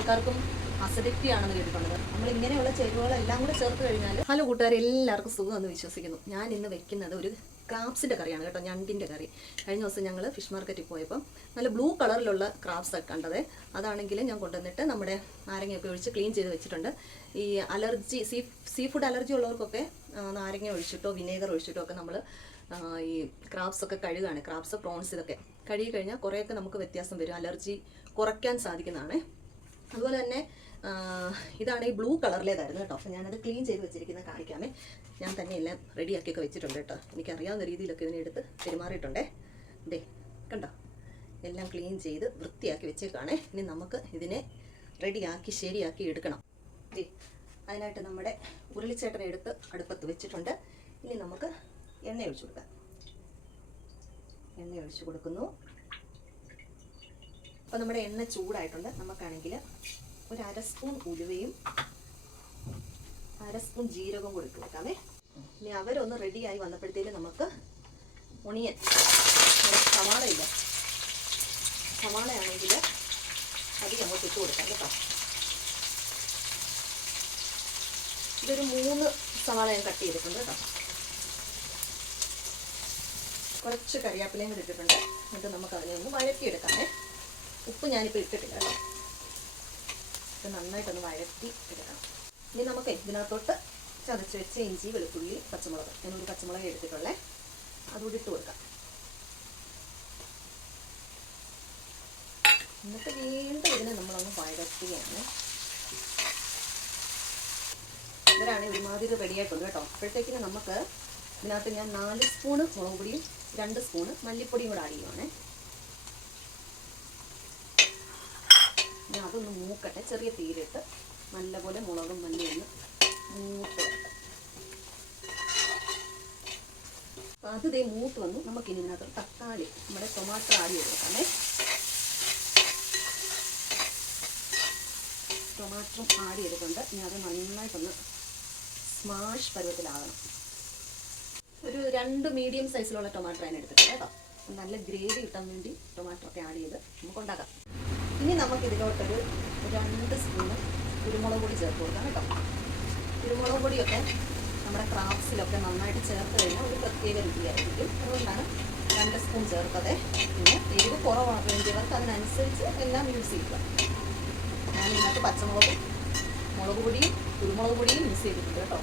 ആൾക്കാർക്കും അസിഡിറ്റി ആണെന്ന് കേട്ടിട്ടുള്ളത്. നമ്മൾ ഇങ്ങനെയുള്ള ചേരുവകളെല്ലാം കൂടെ ചേർത്ത് കഴിഞ്ഞാൽ ഹലോ കൂട്ടുകാർ എല്ലാവർക്കും സുഖം എന്ന് വിശ്വസിക്കുന്നു. ഞാൻ ഇന്ന് വെക്കുന്നത് ഒരു ക്രാബ്സിന്റെ കറിയാണ് കേട്ടോ ഞണ്ടിന്റെ കറി. കഴിഞ്ഞ ദിവസം ഞങ്ങൾ ഫിഷ് മാർക്കറ്റിൽ പോയപ്പോൾ നല്ല ബ്ലൂ കളറിലുള്ള ക്രാബ്സ് കണ്ടത്. അതാണെങ്കിൽ ഞാൻ കൊണ്ടുവന്നിട്ട് നമ്മുടെ നാരങ്ങയൊക്കെ ഒഴിച്ച് ക്ലീൻ ചെയ്ത് വെച്ചിട്ടുണ്ട്. ഈ allergy sea sea food allergy ഉള്ളവർക്കൊക്കെ നാരങ്ങ ഒഴിച്ചിട്ടോ വിനേഗർ ഒഴിച്ചിട്ടോ ഒക്കെ നമ്മൾ ഈ ക്രാബ്സ് ഒക്കെ കഴുകാണ്. ക്രാബ്സ് പ്രോൺസ് ഇതൊക്കെ. കഴുകി കഴിഞ്ഞാൽ കുറേയൊക്കെ നമുക്ക് വ്യത്യാസം വരും. അലർജി കുറയ്ക്കാൻ സാധിക്കുന്നതാണ്. അതുപോലെ തന്നെ ഇതാണ് ഈ ബ്ലൂ കളറിലേതായിരുന്നു കേട്ടോ. അപ്പോൾ ഞാനത് ക്ലീൻ ചെയ്ത് വെച്ചിരിക്കുന്നത് കാണിക്കാമേ. ഞാൻ തന്നെ എല്ലാം റെഡിയാക്കിയൊക്കെ വെച്ചിട്ടുണ്ട് കേട്ടോ. എനിക്കറിയാവുന്ന രീതിയിലൊക്കെ ഇതിനെടുത്ത് പെരുമാറിയിട്ടുണ്ടേ. ദേ കണ്ടോ? എല്ലാം ക്ലീൻ ചെയ്ത് വൃത്തിയാക്കി വെച്ചേക്കാണേ. ഇനി നമുക്ക് ഇതിനെ റെഡിയാക്കി ശരിയാക്കി എടുക്കണം. ദേ അതിനായിട്ട് നമ്മുടെ ഉരുളിച്ചേട്ടനെ എടുത്ത് അടുപ്പത്ത് വെച്ചിട്ടുണ്ട്. ഇനി നമുക്ക് എണ്ണ ഒഴിച്ചു കൊടുക്കാം. എണ്ണ ഒഴിച്ചു കൊടുക്കുന്നു. അപ്പോൾ നമ്മുടെ എണ്ണ ചൂടായിട്ടുണ്ട്. നമുക്കാണെങ്കിൽ ഒരു അര സ്പൂൺ ഉലുവയും അര സ്പൂൺ ജീരകവും കൂടി ഇട്ട് കൊടുക്കാമേ. ഇനി അവരൊന്ന് റെഡിയായി വന്നപ്പോഴത്തേക്ക് നമുക്ക് ഒണിയൻ സവാളയില്ല സവാളയാണെങ്കിൽ അത് അങ്ങോട്ട് ഇട്ട് കൊടുക്കാം കേട്ടോ. ഇതൊരു മൂന്ന് സവാള ഞാൻ കട്ട് ചെയ്തിട്ടുണ്ട് കേട്ടോ. കുറച്ച് കറിവേപ്പിലയും കൂടി ഇട്ടിട്ടുണ്ട്. എന്നിട്ട് നമുക്ക് അതിനെ ഒന്ന് വഴറ്റിയെടുക്കാമേ. ഉപ്പ് ഞാനിപ്പോൾ ഇട്ടിട്ടില്ല കേട്ടോ. ഇത് നന്നായിട്ടൊന്ന് വഴറ്റി എടുക്കണം. ഇനി നമുക്ക് ഇതിനകത്തോട്ട് ചതച്ച് വെച്ച ഇഞ്ചി വെളുത്തുള്ളി പച്ചമുളക്. ഞാനൊരു പച്ചമുളക് എടുത്തിട്ടുള്ളേ. അതുകൂടി ഇട്ട് കൊടുക്കാം. എന്നിട്ട് വീണ്ടും ഇതിനെ നമ്മളൊന്ന് വഴറ്റുകയാണ്. ഇവരാണ് ഒരുമാതിരി റെഡിയായിട്ടുണ്ട് കേട്ടോ. അപ്പോഴത്തേക്കിന് നമുക്ക് ഇതിനകത്ത് ഞാൻ നാല് സ്പൂണ് മുളക് പൊടിയും രണ്ട് സ്പൂണ് മല്ലിപ്പൊടിയും കൂടെ ആഡ് ചെയ്യുവാണേ ഞാൻ അതൊന്ന് മൂക്കട്ടെ ചെറിയ തീയിലിട്ട് നല്ലപോലെ മുളകും മല്ലിയും ഒന്ന് മൂത്ത് അത് ദേ മൂത്ത് വന്നു. നമുക്കിനി ഇതിനകത്ത് തക്കാളി നമ്മുടെ ടൊമാറ്റോ ആഡ് ചെയ്ത് ടൊമാറ്റോ ആഡ് ചെയ്തിട്ടുണ്ട് ഇനി അത് നന്നായിട്ടൊന്ന് സ്മാഷ് പരുവത്തിലാകണം ഒരു രണ്ട് മീഡിയം സൈസിലുള്ള ടൊമാറ്റോ ഞാൻ എടുത്തിട്ടുണ്ട് കേട്ടോ. നല്ല ഗ്രേവി കിട്ടാൻ വേണ്ടി ടൊമാറ്റോ ഒക്കെ ആഡ് ചെയ്ത് നമുക്ക് ഉണ്ടാക്കാം ഇനി നമുക്ക് ഇതിലോട്ടൊരു രണ്ട് സ്പൂണ് കുരുമുളക് പൊടി ചേർത്ത് കൊടുക്കാം കേട്ടോ. കുരുമുളക് പൊടിയൊക്കെ നമ്മുടെ ക്രാഫ്റ്റ്സിലൊക്കെ നന്നായിട്ട് ചേർത്ത് കഴിഞ്ഞാൽ ഒരു പ്രത്യേക രുചിയായിരിക്കും. അതുകൊണ്ടാണ് രണ്ട് സ്പൂൺ ചേർത്തത്. പിന്നെ എരിവ് കുറവാണ്. വേണ്ടിയവർക്ക് അതിനനുസരിച്ച് എല്ലാം യൂസ് ചെയ്യുക. ഞാൻ ഇതിനകത്ത് പച്ചമുളകും മുളക് പൊടിയും കുരുമുളക് പൊടിയും യൂസ് ചെയ്തിട്ടുണ്ട് കേട്ടോ.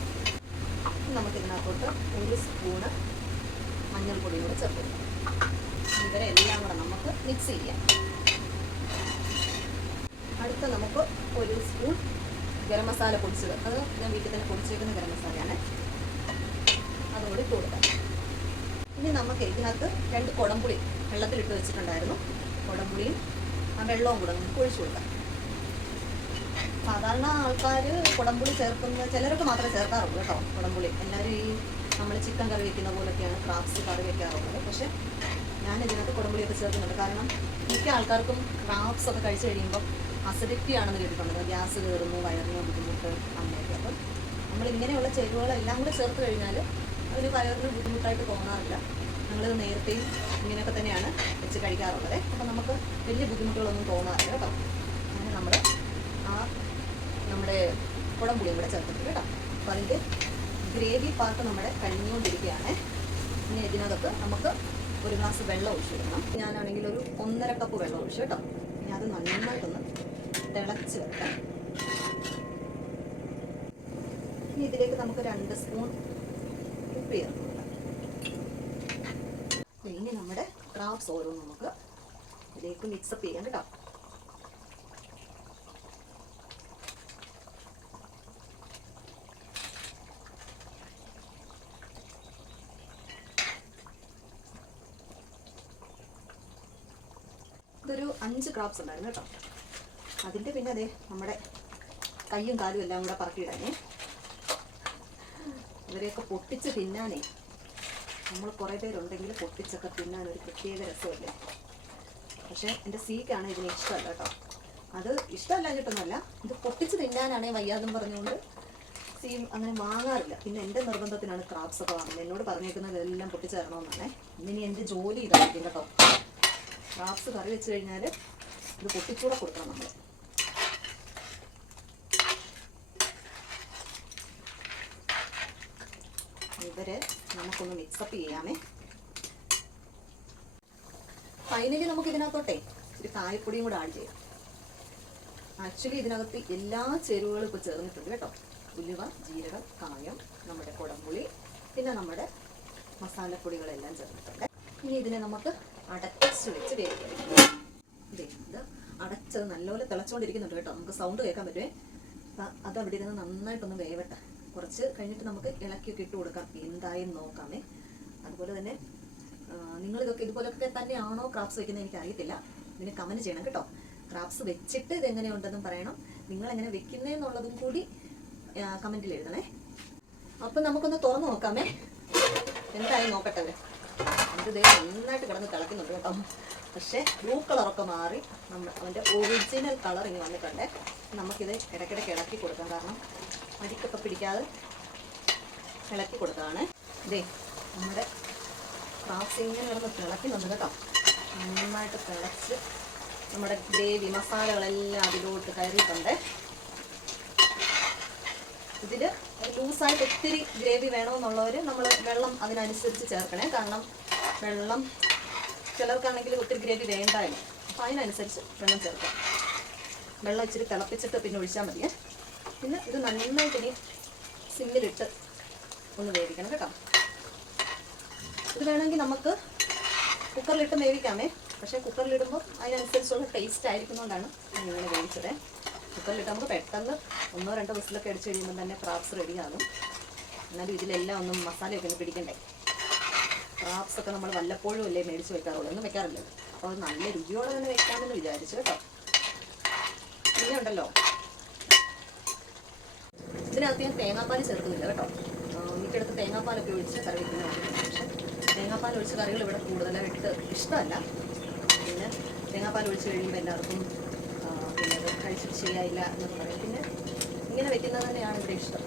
നമുക്കിതിനകത്തോട്ട് ഒരു സ്പൂണ് മഞ്ഞൾപ്പൊടിയും കൂടെ ചേർത്ത് കൊടുക്കാം. ഇവരെല്ലാം കൂടെ നമുക്ക് മിക്സ് ചെയ്യാം. അടുത്ത നമുക്ക് ഒരു സ്പൂൺ ഗരം മസാല പൊടിച്ചത്. അത് ഞാൻ വീട്ടിൽ തന്നെ പൊടിച്ചേക്കുന്ന ഗരം മസാലയാണ്. അതുകൂടി കൊടുക്കാം. ഇനി നമുക്ക് ഇതിനകത്ത് രണ്ട് കുടംപുളി വെള്ളത്തിലിട്ട് വെച്ചിട്ടുണ്ടായിരുന്നു. കുടംപുളിയും ആ വെള്ളവും കൂടെ നമുക്ക് ഒഴിച്ചു കൊടുക്കാം. സാധാരണ ആൾക്കാർ കുടംപുളി ചേർക്കുന്ന ചിലരൊക്കെ മാത്രമേ ചേർക്കാറുള്ളൂ കേട്ടോ കുടംപുളി. എല്ലാവരും ഈ നമ്മൾ ചിക്കൻ കറി വെക്കുന്ന പോലൊക്കെയാണ് ക്രാബ്സ് കറി വെക്കാറുള്ളത്. പക്ഷേ ഞാൻ ഇതിനകത്ത് കുടംപുളിയൊക്കെ ചേർക്കുന്നുണ്ട്. കാരണം മിക്ക ആൾക്കാർക്കും ക്രാബ്സ് ഒക്കെ കഴിച്ചു കഴിയുമ്പം അസിഡിറ്റി ആണെന്ന് കേട്ടിട്ടുണ്ട്. ഗ്യാസ് കയറുന്നു വയറിന് ബുദ്ധിമുട്ട് അങ്ങനെയൊക്കെ അപ്പം നമ്മൾ ഇങ്ങനെയുള്ള ചേരുവകളെല്ലാം കൂടെ ചേർത്ത് കഴിഞ്ഞാൽ ഒരു വയറിന് ബുദ്ധിമുട്ടായിട്ട് തോന്നാറില്ല. നമ്മൾ നേരത്തെയും ഇങ്ങനെയൊക്കെ തന്നെയാണ് വെച്ച് കഴിക്കാറുള്ളത്. അപ്പം നമുക്ക് വലിയ ബുദ്ധിമുട്ടുകളൊന്നും തോന്നാറില്ല കേട്ടോ. അങ്ങനെ നമ്മൾ ആ നമ്മുടെ കുടം കുടംപുളിയും കൂടെ ചേർത്തിട്ട് കേട്ടോ. അപ്പോൾ അതിന്റെ ഗ്രേവി പാർട്ട് നമ്മുടെ കഴിഞ്ഞുകൊണ്ടിരിക്കുകയാണ്. ഇനി ഇതിനകത്ത് നമുക്ക് ഒരു ഗ്ലാസ് വെള്ളം ഒഴിച്ചു കൊടുക്കണം. ഞാനാണെങ്കിൽ ഒരു ഒന്നര കപ്പ് വെള്ളം ഒഴിച്ചു കേട്ടോ. ഇനി അത് നന്നായിട്ടൊന്ന് തിളച്ച് വെക്കാം. ഇനി ഇതിലേക്ക് നമുക്ക് രണ്ട് സ്പൂൺ ഉപ്പ് ചേർത്ത് ഇനി നമ്മുടെ ക്രാബ്സ് ഓരോന്ന് നമുക്ക് ഇതിലേക്ക് മിക്സപ്പ് ചെയ്യാം കേട്ടോ. ഇതൊരു അഞ്ച് ക്രാബ്സ് ഉണ്ടായിരുന്നു കേട്ടോ. അതിന്റെ പിന്നെ അതെ നമ്മുടെ കയ്യും കാലും എല്ലാം കൂടെ പറക്കിയിടാനേ. ഇവരെയൊക്കെ പൊട്ടിച്ച് തിന്നാനേ. നമ്മൾ കുറേ പേരുണ്ടെങ്കിൽ പൊട്ടിച്ചൊക്കെ തിന്നാൻ ഒരു പ്രത്യേക രസമല്ലേ? പക്ഷേ എന്റെ സീക്കാണ് ഇതിന് ഇഷ്ടമല്ല കേട്ടോ. അത് ഇഷ്ടമല്ല കിട്ടുന്നല്ല ഇത് പൊട്ടിച്ച് തിന്നാനാണേ വയ്യാതെന്ന് പറഞ്ഞുകൊണ്ട് സീം അങ്ങനെ വാങ്ങാറില്ല. പിന്നെ എന്റെ നിർബന്ധത്തിനാണ് ക്രാബ്സ് ഒക്കെ വാങ്ങുന്നത്. എന്നോട് പറഞ്ഞേക്കുന്നത് എല്ലാം പൊട്ടിച്ച് തരണമെന്നാണേ ഇന്നിനി എന്റെ ജോലി ഇതായിരിക്കും കേട്ടോ. ക്രാബ്സ് കറി വെച്ച് കഴിഞ്ഞാൽ ഇത് പൊട്ടിച്ചൂടെ കൊടുക്കണം നമ്മൾ വരെ നമുക്കൊന്ന് മിക്സപ്പ് ചെയ്യാമേ. ഫൈനലി നമുക്ക് ഇതിനകത്തോട്ടെ ഒരു കായപ്പൊടിയും കൂടെ ആഡ് ചെയ്യാം. ആക്ച്വലി ഇതിനകത്ത് എല്ലാ ചേരുവകളും ഇപ്പോൾ ചേർന്നിട്ടുണ്ട് കേട്ടോ. ഉലുവ ജീരകം കായം നമ്മുടെ കുടംപുളി പിന്നെ നമ്മുടെ മസാലപ്പൊടികളെല്ലാം ചേർന്നിട്ടുണ്ട്. ഇനി ഇതിനെ നമുക്ക് അടച്ച് വെച്ച് വേവിക്കാം. അടച്ചത് നല്ലപോലെ തിളച്ചുകൊണ്ടിരിക്കുന്നുണ്ട് കേട്ടോ. നമുക്ക് സൗണ്ട് കേൾക്കാൻ പറ്റുമേ അതവിടെ അത് അവിടെ ഇരുന്ന് നന്നായിട്ടൊന്ന് വേവട്ടെ. കുറച്ച് കഴിഞ്ഞിട്ട് നമുക്ക് ഇളക്കിയൊക്കെ ഇട്ട് കൊടുക്കാം. എന്തായാലും നോക്കാമേ. അതുപോലെ തന്നെ നിങ്ങൾ ഇതൊക്കെ ഇതുപോലൊക്കെ തന്നെയാണോ ക്രാപ്സ് വെക്കുന്നത് എനിക്ക് അറിയത്തില്ല ഇതിന് കമന്റ് ചെയ്യണം കേട്ടോ. ക്രാപ്സ് വെച്ചിട്ട് ഇത് എങ്ങനെയുണ്ടെന്നും പറയണം നിങ്ങൾ എങ്ങനെ വെക്കുന്നതെന്നുള്ളതും കൂടി കമന്റിൽ എഴുതണേ. അപ്പം നമുക്കൊന്ന് തുറന്ന് നോക്കാമേ. എന്തായാലും നോക്കട്ടെ. അവർ. ദൈവം നന്നായിട്ട് കിടന്ന് തിളക്കുന്നുണ്ട് കേട്ടോ. പക്ഷേ ബ്ലൂ കളറൊക്കെ മാറി നമ്മൾ അവന്റെ ഒറിജിനൽ കളർ ഇനി വന്നിട്ടുണ്ട്. നമുക്കിത് ഇടയ്ക്കിടയ്ക്ക് ഇളക്കി കൊടുക്കാം. കാരണം അടിക്കൊക്കെ പിടിക്കാതെ ഇളക്കി കൊടുത്തതാണ്. ഇതേ നമ്മുടെ ക്രാഫ്റ്റ് ഇങ്ങനെ കിടന്ന് തിളക്കുന്നുണ്ട് കേട്ടോ. നന്നായിട്ട് തിളച്ച് നമ്മുടെ ഗ്രേവി മസാലകളെല്ലാം അതിലോട്ട് കയറിയിട്ടുണ്ട്. ഇതിൽ ലൂസായിട്ട് ഒത്തിരി ഗ്രേവി വേണമെന്നുള്ളവർ നമ്മൾ വെള്ളം അതിനനുസരിച്ച് ചേർക്കണേ. കാരണം വെള്ളം ചിലർക്കാണെങ്കിൽ ഒത്തിരി ഗ്രേവി വേണ്ടായിരുന്നു. അപ്പം അതിനനുസരിച്ച് വെള്ളം ചേർക്കാം. വെള്ളം ഇച്ചിരി തിളപ്പിച്ചിട്ട് പിന്നെ ഒഴിച്ചാൽ മതിയേ. പിന്നെ ഇത് നന്നായിട്ട് ഇനി സിമ്മിലിട്ട് ഒന്ന് വേവിക്കണം കേട്ടോ. ഇത് വേണമെങ്കിൽ നമുക്ക് കുക്കറിലിട്ട് വേവിക്കാമേ. പക്ഷേ കുക്കറിലിടുമ്പോൾ അതിനനുസരിച്ചുള്ള ടേസ്റ്റ് ആയിരിക്കുന്നതുകൊണ്ടാണ് ഇങ്ങനെ വേവിച്ചത്. കുക്കറിലിട്ട് നമുക്ക് പെട്ടെന്ന് ഒന്നോ രണ്ടോ വിസിലൊക്കെ അടിച്ച് കഴിയുമ്പോൾ തന്നെ ക്രാപ്സ് റെഡിയാകും. എന്നാലും ഇതിലെല്ലാം ഒന്നും മസാലയൊക്കെ ഒന്ന് പിടിക്കണ്ടേ. ക്രാപ്സ് ഒക്കെ നമ്മൾ വല്ലപ്പോഴും അല്ലേ മേടിച്ച് വെക്കാറുള്ളൂ. ഒന്നും വെക്കാറില്ല അപ്പോൾ നല്ല രുചിയോടെ തന്നെ വെക്കാമെന്ന് വിചാരിച്ചു കേട്ടോ. പിന്നെ ഉണ്ടല്ലോ. ഇതിനകത്ത് ഞാൻ തേങ്ങാപ്പാൽ ചേർക്കുന്നില്ല കേട്ടോ. എനിക്കടുത്ത് തേങ്ങാപ്പാലൊക്കെ ഒഴിച്ച് കറി വെക്കുന്നതാണ് പക്ഷേ തേങ്ങാപ്പാൽ ഒഴിച്ച് കറികൾ ഇവിടെ കൂടുതലായിട്ട് ഇഷ്ടമല്ല. പിന്നെ തേങ്ങാപ്പാൽ ഒഴിച്ച് കഴിയുമ്പോൾ എല്ലാവർക്കും പിന്നെ അത് കഴിച്ചിട്ട് ശരിയായില്ല എന്നൊക്കെ പറയും. പിന്നെ ഇങ്ങനെ വെക്കുന്നത് തന്നെയാണ് ഇവിടെ ഇഷ്ടം.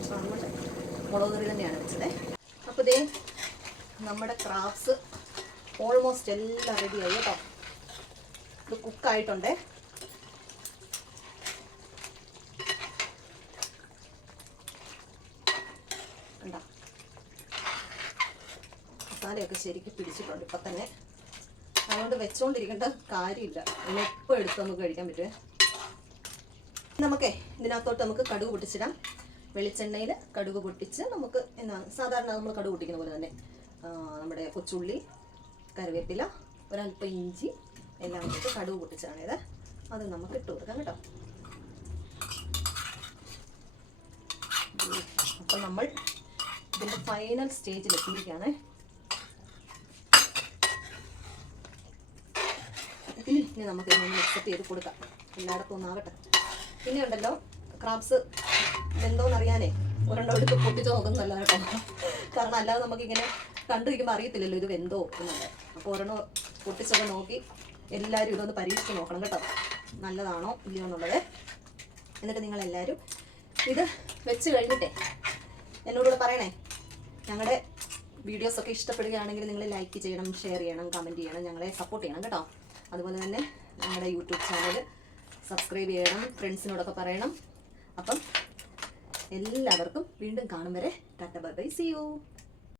അപ്പോൾ അതുകൊണ്ട് മുളക് കറി തന്നെയാണ് വെച്ചത്. അപ്പോൾ ഇതേ നമ്മുടെ ക്രാഫ്റ്റ്സ് ഓൾമോസ്റ്റ് എല്ലാം റെഡിയായി കേട്ടോ. ഇത് കുക്കായിട്ടുണ്ടേ കണ്ടോ മസാലയൊക്കെ ശരിക്കും പിടിച്ചിട്ടുണ്ട്. ഇപ്പം തന്നെ അതുകൊണ്ട് വെച്ചുകൊണ്ടിരിക്കേണ്ട കാര്യമില്ല. എളുപ്പം എടുത്ത് നമുക്ക് കഴിക്കാൻ പറ്റുമേ നമുക്കേ ഇതിനകത്തോട്ട് നമുക്ക് കടുക് പൊട്ടിച്ചിടാം. വെളിച്ചെണ്ണയിൽ കടുക് പൊട്ടിച്ച് നമുക്ക് എന്നാ സാധാരണ നമ്മൾ കടുക് പൊട്ടിക്കുന്ന പോലെ തന്നെ നമ്മുടെ കൊച്ചുള്ളി കറിവേപ്പില ഒരല്പം ഇഞ്ചി എല്ലാം കൂടി കടുക് പൊട്ടിച്ചാണേത് അത് നമുക്ക് ഇട്ട് കൊടുക്കാം കേട്ടോ. അപ്പം നമ്മൾ ഇതിന്റെ ഫൈനൽ സ്റ്റേജിൽ എത്തിയിരിക്കുകയാണ്. ഇനി നമുക്ക് ഇതൊന്ന് മിക്സപ്പ് ചെയ്ത് കൊടുക്കാം. എല്ലായിടത്തും ഒന്നാകട്ടെ പിന്നെ ഉണ്ടല്ലോ ക്രാബ്സ് എന്തോന്ന് അറിയാനേ? ഒരെണ്ണം എടുത്ത് പൊട്ടിച്ച് നോക്കുന്നത് നല്ലതാണ് കേട്ടോ. കാരണം അല്ലാതെ നമുക്കിങ്ങനെ കണ്ടിരിക്കുമ്പോൾ അറിയത്തില്ലല്ലോ ഇത് വെന്തോ എന്നുള്ളത്. അപ്പോൾ ഒരെണ്ണം പൊട്ടിച്ചൊക്കെ നോക്കി എല്ലാവരും ഇതൊന്ന് പരീക്ഷിച്ച് നോക്കണം കേട്ടോ. നല്ലതാണോ ഇല്ലയോ എന്നുള്ളത്. എന്നിട്ട് നിങ്ങളെല്ലാവരും ഇത് വെച്ച് കഴിഞ്ഞിട്ടേ എന്നോടുകൂടെ പറയണേ. ഞങ്ങളുടെ വീഡിയോസൊക്കെ ഇഷ്ടപ്പെടുകയാണെങ്കിൽ നിങ്ങൾ ലൈക്ക് ചെയ്യണം ഷെയർ ചെയ്യണം കമന്റ് ചെയ്യണം ഞങ്ങളെ സപ്പോർട്ട് ചെയ്യണം കേട്ടോ. അതുപോലെ തന്നെ നമ്മുടെ യൂട്യൂബ് ചാനൽ സബ്സ്ക്രൈബ് ചെയ്യണം ഫ്രണ്ട്സിനോടൊക്കെ പറയണം. അപ്പം എല്ലാവർക്കും വീണ്ടും കാണും വരെ tata bye bye see you